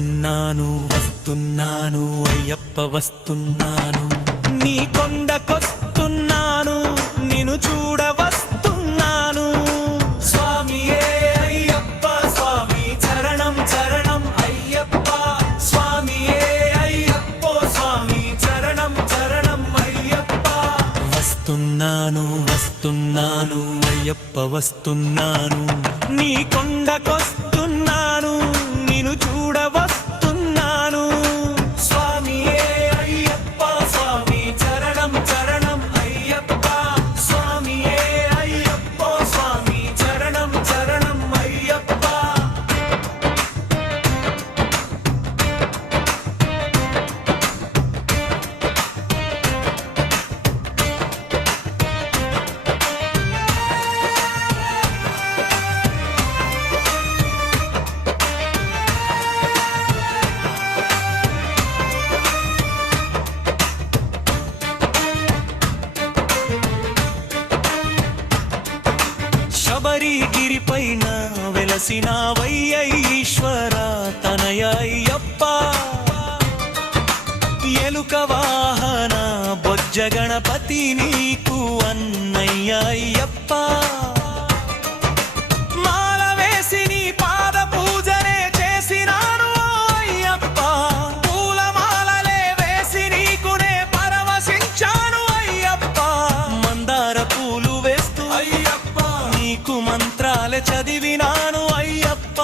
వస్తున్నాను వస్తున్నాను అయ్యప్ప వస్తున్నాను నీ కొండకొస్తున్నాను నిన్ను చూడ వస్తున్నాను స్వామియే అయ్యప్ప స్వామి చరణం చరణం అయ్యప్ప స్వామియే అయ్యప్ప స్వామి చరణం చరణం అయ్యప్ప వస్తున్నాను వస్తున్నాను అయ్యప్ప వస్తున్నాను నీ కొండకొస్తున్నాను నిన్ను చూడ వస్తున్నాను స్వామియే అయ్యప్ప స్వామి చరణం చరణం అయ్యప్ప స్వామియే అయ్యప్ప స్వామి చరణం చరణం అయ్యప్ప శబరిగిరిపైన వెలసినావయ్య ఈశ్వర తనయ అయ్యప్ప ఎలుక వాహన బొజ్జ గణపతి నీకు అన్నయ్య అయ్యప్ప మాల వేసి నీ పాద పూజనే చేసినాను అయ్యప్ప పూల మాలలే వేసి నీకునే పరవశించాను అయ్యప్ప మందార పూలు వేస్తూ అయ్యప్ప నీకు మంత్రాలే చదివినాను అయ్యప్ప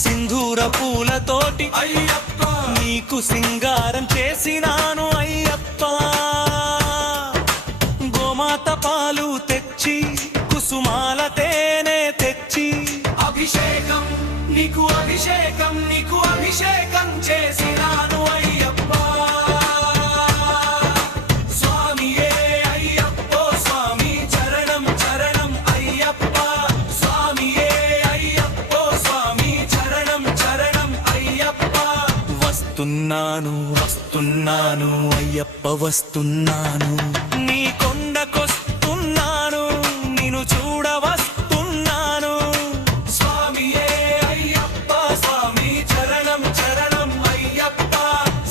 సింధూర పూలతోటి అయ్యప్ప నీకు సింగారం చేసినాను అయ్యప్ప గోమాత పాలు తెచ్చి కుసుమాల తేనె తెచ్చి అభిషేకం నీకు అభిషేకం నీకు అభిషేకం చేసినాను అయ్యప్ప స్వామియే అయ్యప్ప స్వామి చరణం చరణం అయ్యప్ప స్వామియే అయ్యప్ప స్వామి చరణం చరణం అయ్యప్ప వస్తున్నాను వస్తున్నాను అయ్యప్ప వస్తున్నాను నీ కొండకొస్తున్నాను నిన్ను చూడ వస్తున్నాను స్వామియే అయ్యప్ప స్వామి చరణం చరణం అయ్యప్ప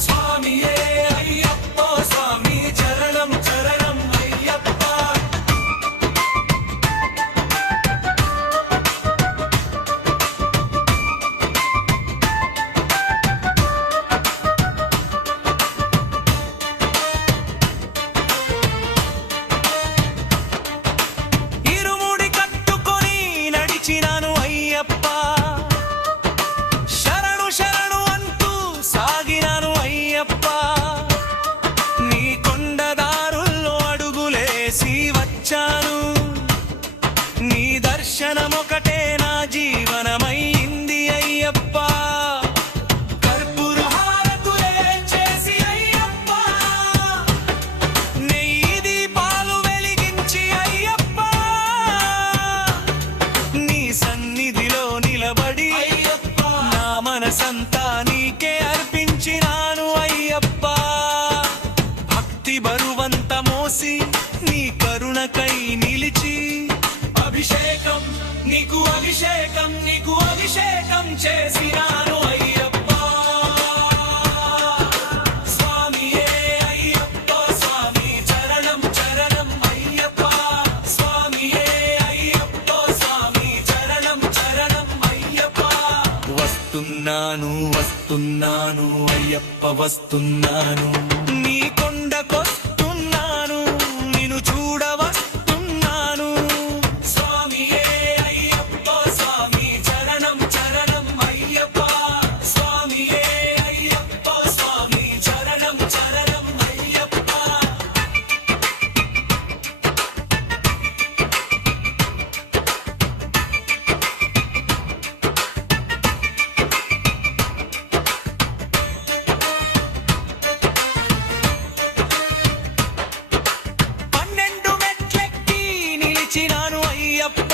స్వామియే అయ్యప్ప స్వామి చరణం చరణం అయ్యప్ప ఇరుముడి కట్టుకొని నడిచినాను అయ్యప్ప శరణు శరణు అంటూ సాగినాను అయ్యప్ప నీ కొండదారుల్లో అడుగులేసి వచ్చాను నీ దర్శనమొకటే నా జీవనమైంది అయ్యప్ప కర్పూర హారతులే చేసి అయ్యప్ప నెయ్యి దీపాలు వెలిగించి అయ్యప్ప నీ సన్నిధిలో నిలబడి అయ్యప్ప నా మనసంతా నీకే అర్పించినాను అయ్యప్ప భక్తి బరువంత మోసి నీ కరుణకై నిలిచి అభిషేకం నీకు అభిషేకం నీకు అభిషేకం చేసినాను అయ్యప్ప స్వామియే అయ్యప్ప స్వామి చరణం చరణం అయ్యప్ప స్వామియే అయ్యప్ప స్వామి చరణం చరణం అయ్యప్ప వస్తున్నాను వస్తున్నాను అయ్యప్ప వస్తున్నాను నీ కొండకొస్తున్నాను నిన్ను చూడ వస్తున్నాను స్వామియే అయ్యప్ప స్వామి చరణం చరణం అయ్యప్ప స్వామియే అయ్యప్ప స్వామి చరణం చరణం అయ్యప్ప పన్నెండు మెట్లెక్కి నిలిచినాను అయ్యప్ప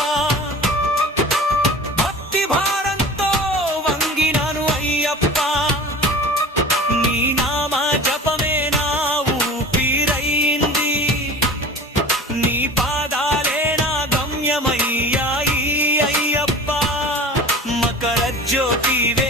భక్తి భారంతో వంగినాను అయ్యప్ప నీ నామ జపమే నా ఊపిరయింది నీ పాదాలే నా గమ్యమయ్యాయి అయ్యప్ప మకర జ్యోతివే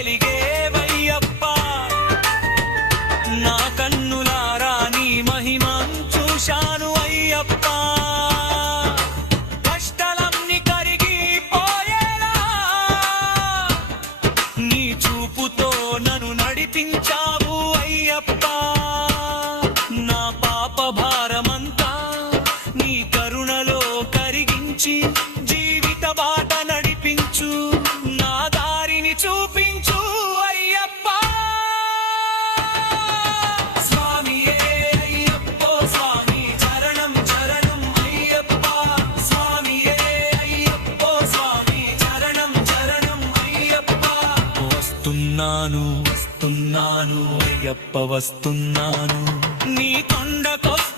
అయ్యప్ప వస్తున్నాను నీ కొండకొస్తున్నాను